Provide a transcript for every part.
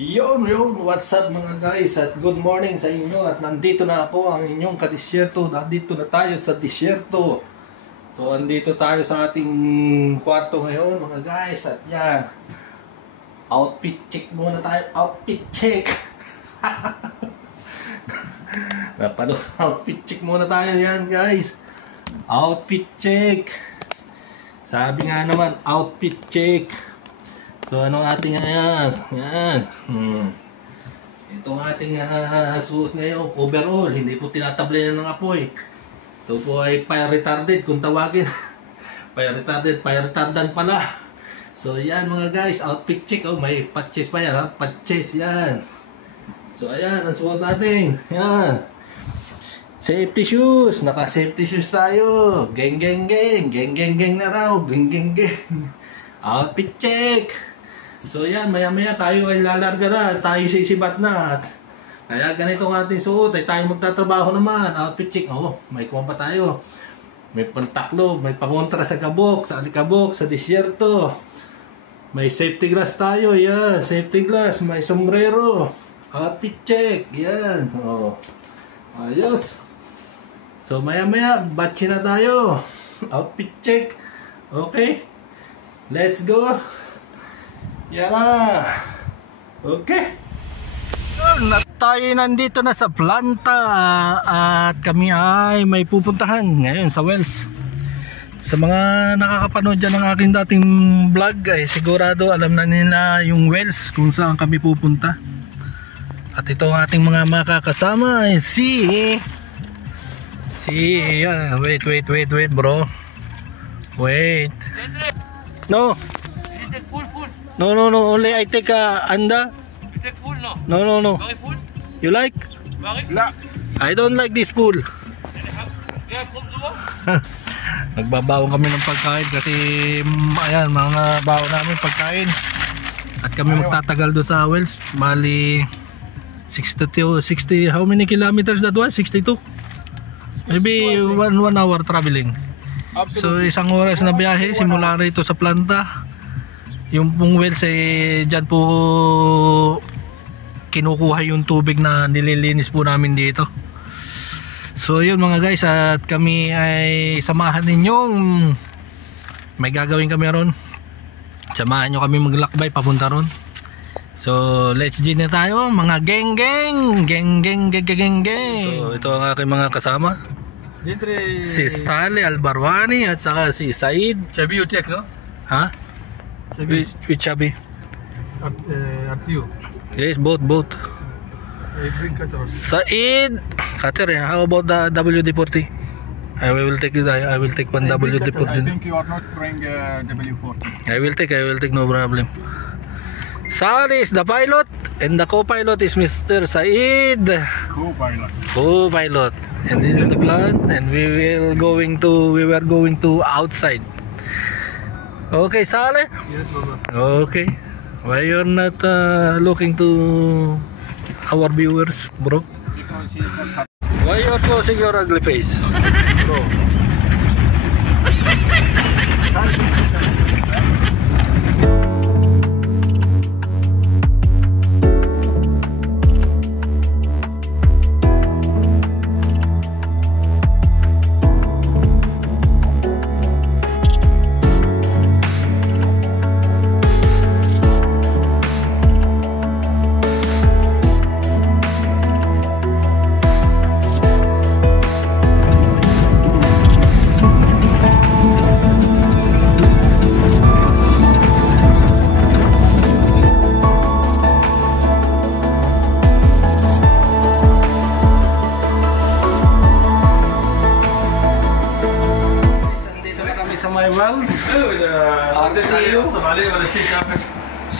What's up mga guys at good morning sa inyo at nandito na ako ang inyong kadisyerto. Nandito na tayo sa disyerto. So andito tayo sa ating kwarto ngayon mga guys at yan. Outfit check muna tayo. Outfit check. Outfit check muna tayo yan guys. Outfit check. Sabi nga naman outfit check. So anong ating yan? Itong ating suot ngayon, overall, hindi po tinatablayan ng apoy. Ito po ay fire retardant kung tawagin. Fire retardant pala. So yan mga guys, outfit check. Oh, may patches pa yan ha, patches yan. So ayan, ang suot natin. Yan. Safety shoes, naka safety shoes tayo. Geng na raw, geng. Outfit check. So yan, maya tayo ay lalarga na, tayo sisibat na. Kaya ganito ang ating suot, ay tayo magtatrabaho naman. Outfit check, may kumpa tayo. May pantaklob, may pangontra sa kabok, sa alikabok, sa disyerto. May safety glass tayo, yan, safety glass, may sombrero. Outfit check, yan. Ayos. So maya batch na tayo. Outfit check. Okay. Let's go. Yan na. Okay. Tayo nandito na sa planta at kami ay may pupuntahan ngayon sa wells. Sa mga nakakapanood dyan ng aking dating vlog ay sigurado alam na nila yung wells kung saan kami pupunta. At ito ang ating mga makakasama ay wait bro. Wait. No. No, only I take anda. You take full, no? No. Very full? You like? La. I don't like this pool. Yeah, from the Nagbabaon kami ng pagkain kasi ayan, mga baon namin pagkain. At kami magtatagal doon sa wells. Bali 60, how many kilometers that was? 62? Maybe 1 hour traveling. So isang oras na biyahe simula rito sa planta. Yung pong wells dyan po kinukuha yung tubig na nililinis po namin dito. So yun mga guys, at kami ay samahan ninyong may gagawin kami ron. Samahan nyo kami maglakbay papunta ron. So let's G na tayo mga geng. So ito ang aking mga kasama. Si Stanley Albarwani at saka si Said Chabi Utek, no? Ha? Which Chabi? At you. Yes, both. Said Kater, how about the WD-40? I will take one WD-40. I think you are not bring W40. I will take, no problem. Sal is the pilot and the co-pilot is Mr. Said. Co-pilot. And this is the plant and we were going to outside. Okay, Sale? Yes, Baba. Okay. Why you're not looking to our viewers, bro? Because he is not happy. Why you're closing your ugly face, bro?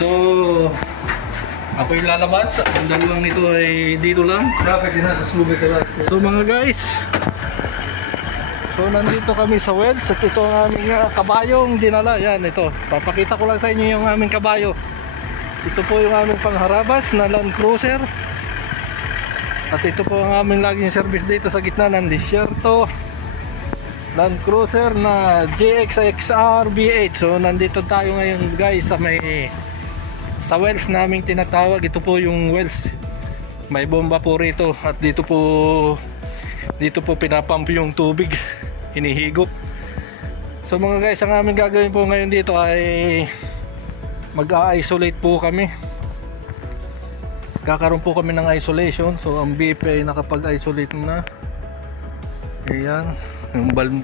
So ako yung lalabas, ang dalawang nito ay dito lang. So mga guys, so nandito kami sa wells at ito ang aming kabayong dinala. Yan, ito, papakita ko lang sa inyo yung aming kabayo. Ito po yung aming pangharabas na Land Cruiser. At ito po ang aming laging service dito sa gitna ng disyerto. Land Cruiser na GXXR V8. So nandito tayo ngayon guys sa may Sa wells naming tinatawag, ito po yung wells. May bomba po rito at dito po pinapump yung tubig, hinihigop. So mga guys, ang aming gagawin po ngayon dito ay mag-a-isolate po kami. Kakaroon po kami ng isolation. So ang BP ay nakapag-isolate na. Ayan, yung valve,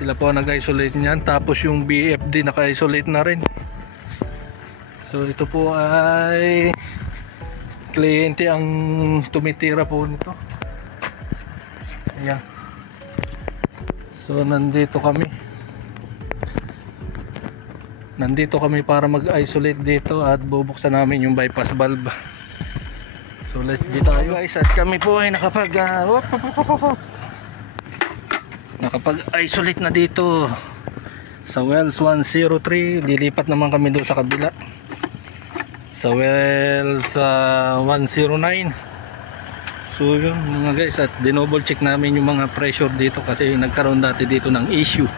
sila po nag-isolate niyan. Tapos yung BFD naka-isolate na rin. So ito po ay kliyente ang tumitira po nito. Ayan. So nandito kami para mag-isolate dito at bubuksan namin yung bypass valve. So let's go tayo guys, at kami po ay nakapag-isolate na dito sa wells 103. Lilipat naman kami doon sa kabila, sa wells 109. So yun mga guys, at dinouble check namin yung mga pressure dito kasi nagkaroon dati dito ng issue.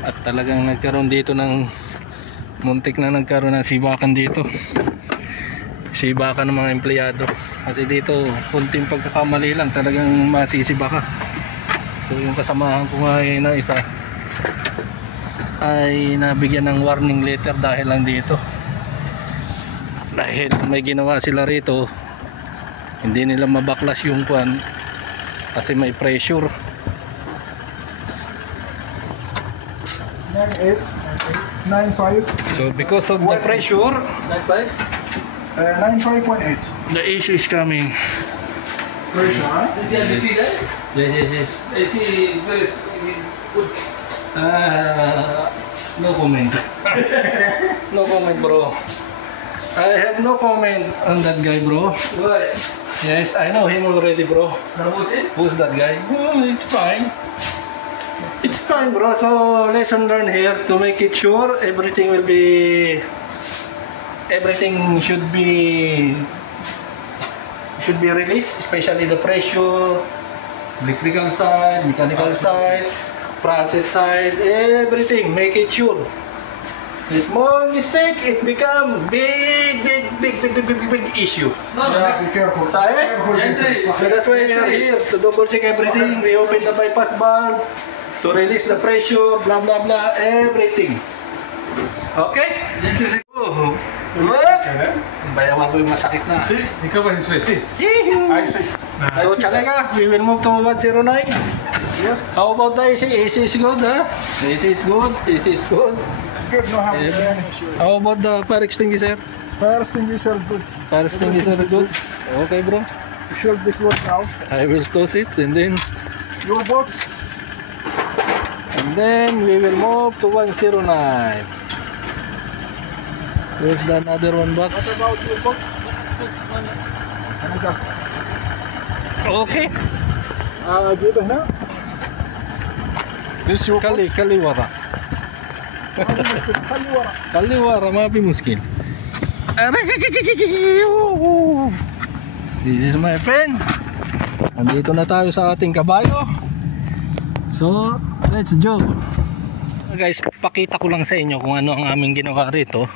At talagang nagkaroon dito ng nagkaroon ng sibakan dito. Sibakan ng mga empleyado. Kasi dito, kunting pagkakamali lang, talagang masisiba ka. So yung kasamahan ko nga na isa ay nabigyan ng warning letter dahil lang dito. Dahil may ginawa sila rito, hindi nila mabaklas yung kwan kasi may pressure. 9895. So because of the pressure, 9518. the issue is coming. Pressure, huh? Is he a BP guy? Yes. Is he very good? No comment. No comment, bro. I have no comment on that guy, bro. Why? Yes, I know him already, bro. Promoted? Who's that guy? Oh, it's fine. It's fine, bro. So lesson learned here to make it sure everything should be released, especially the pressure, electrical side, mechanical side, process side, everything. Make it sure. The small mistake, it become big issue. No, Yeah, next. be careful. Side? So that's why we are here to double check everything. We open the bypass valve to release the pressure, blah blah blah, everything. Okay? Oh, what? Bayawan ko yung masakit na. See, he covered his face. See? I see. So Chalaga, we will move to 109. Yes. How about the AC? AC is good, huh? AC is good. AC is good. It's good. No have any issue. How about the fire extinguisher? Fire extinguisher is good. Fire extinguisher is good. Okay, bro. You should be closed now. I will close it and then we will move to 109. Where's the another one box? What about your box? Okay. Give it now. This your box? Kaliwara. Kaliwara, mapi muskin. This is my friend. Nandito na tayo sa ating kabayo. So, let's go. Guys, pakita ko lang sa inyo kung ano ang aming ginawa rito.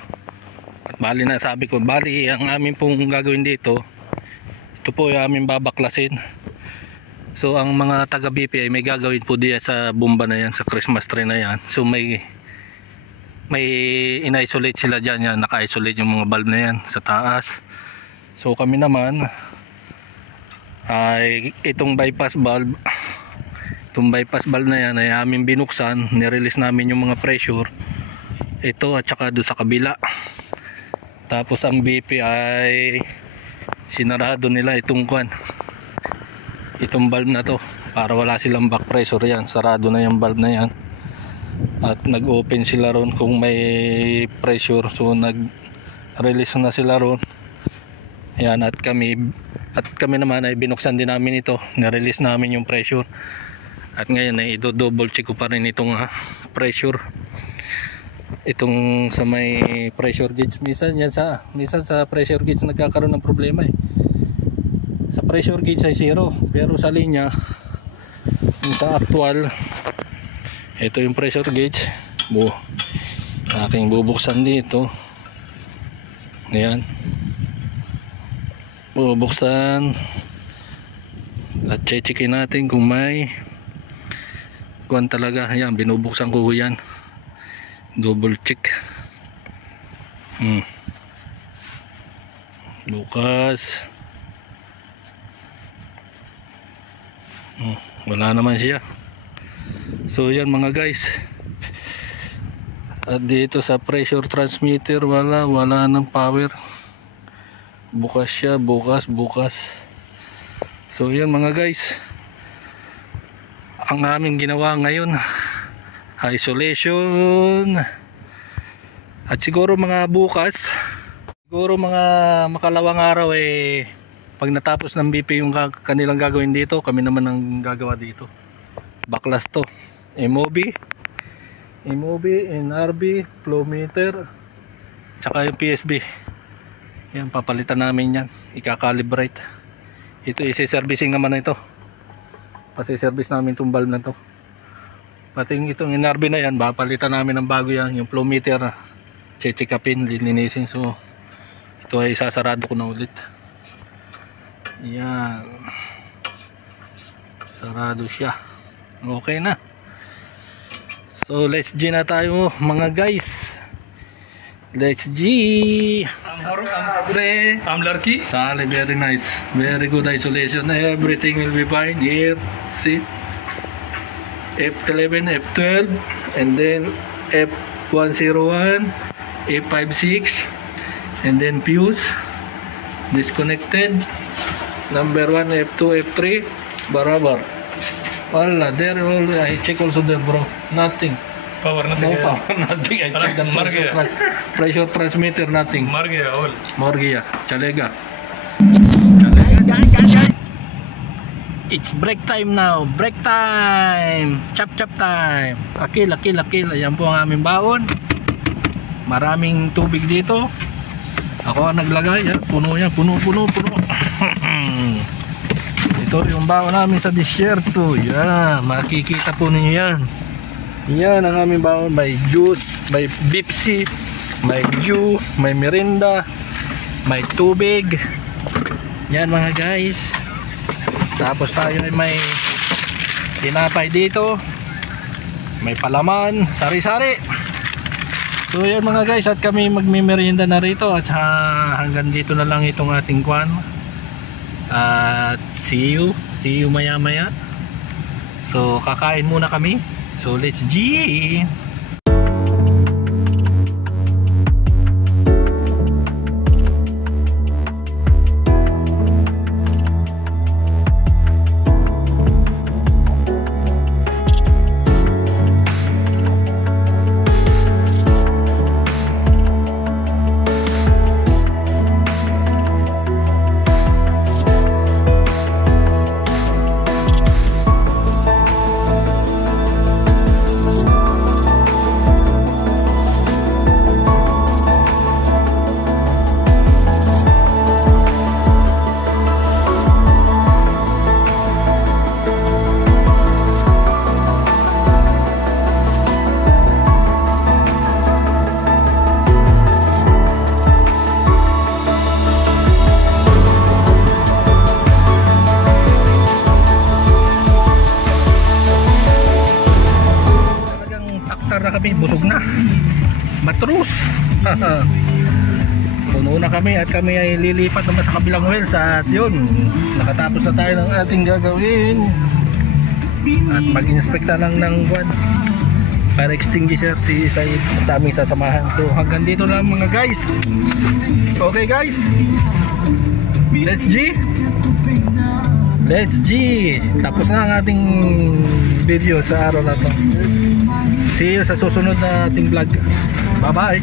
At bali na sabi ko, bali ang aming pong gagawin dito, ito po yung aming babaklasin. So ang mga taga BP ay may gagawin po diya sa bomba na yan, sa Christmas tree na yan. So may in-isolate sila dyan yan, naka-isolate yung mga valve na yan sa taas. So kami naman ay itong bypass valve na yan ay aming binuksan, nirelease namin yung mga pressure ito at saka doon sa kabila. Tapos ang BP ay sinarado nila itong valve na to para wala silang back pressure yan. Sarado na yung valve na yan at nag-open sila ron kung may pressure. So nag-release na sila ron. Yan, at kami naman ay binuksan din namin ito, nirelease namin yung pressure. At ngayon ay i-double check ko pa rin itong pressure. Itong sa may pressure gauge, minsan sa pressure gauge nagkakaroon ng problema eh. Sa pressure gauge ay 0, pero sa linya yung sa actual, ito yung pressure gauge. Aking bubuksan dito. Ayan. Bubuksan at checkin natin kung may kuwan talaga. Ayan, binubuksan ko yan, double check. Bukas. Wala naman siya. So yan mga guys, at dito sa pressure transmitter wala ng power. Bukas siya, bukas. So yan mga guys, ang aming ginawa ngayon, isolation. At siguro mga bukas, siguro mga makalawang araw pag natapos ng BP yung kanilang gagawin dito, kami naman ang gagawa dito. Baklas to, MOB, NRB, flow meter, tsaka yung PSB. Yan, papalitan namin yan, ikakalibrate. Ito isi-servicing naman na ito, pasi-service namin itong valve na to. Pati itong NRB na yan, papalitan namin ng bago yan. Yung flow meter, check-upin, lilinisin. So ito ay sasarado ko na ulit. Yan, sarado siya, okay na. So let's G na tayo mga guys. Let's G. I'm lucky. Sali, very nice. Very good isolation. Everything will be fine. Here, see. F11, F12, and then F101, F56, and then fuse disconnected. Number 1, F2, F3, barabar. Wala, there all. I check also there, bro. Nothing. Power No nothing. power, nothing. I check the Mar gaya. pressure transmitter, nothing. Mar gaya all. Morgia, chalega. It's break time now. Break time. Chop time. Akil. Ayan po ang aming baon. Maraming tubig dito. Ako ang naglagay. Yan. Puno yan. Puno. Ito yung baon namin sa disyerto. Yan. Makikita po ninyo yan. Yan ang aming baon. May juice, may Bipsi, may dew, may merinda, may tubig. Yan mga guys. Tapos tayo ay may tinapay dito, may palaman, sari-sari. So yan mga guys, at kami magmimerienda na rito. At hanggang dito na lang itong ating kwan. At see you maya maya. So kakain muna kami. So let's G. Na kami, busog na, matrus. Puno na kami at kami ay lilipat naman sa kabilang wells. At yun, nakatapos na tayo ng ating gagawin. At mag-inspekta lang ng fire extinguisher si Said at aming sasamahan. So hanggang dito lang mga guys. Okay guys, let's G. Tapos na ang ating video sa araw na to. See you sa susunod na ating vlog. Bye bye.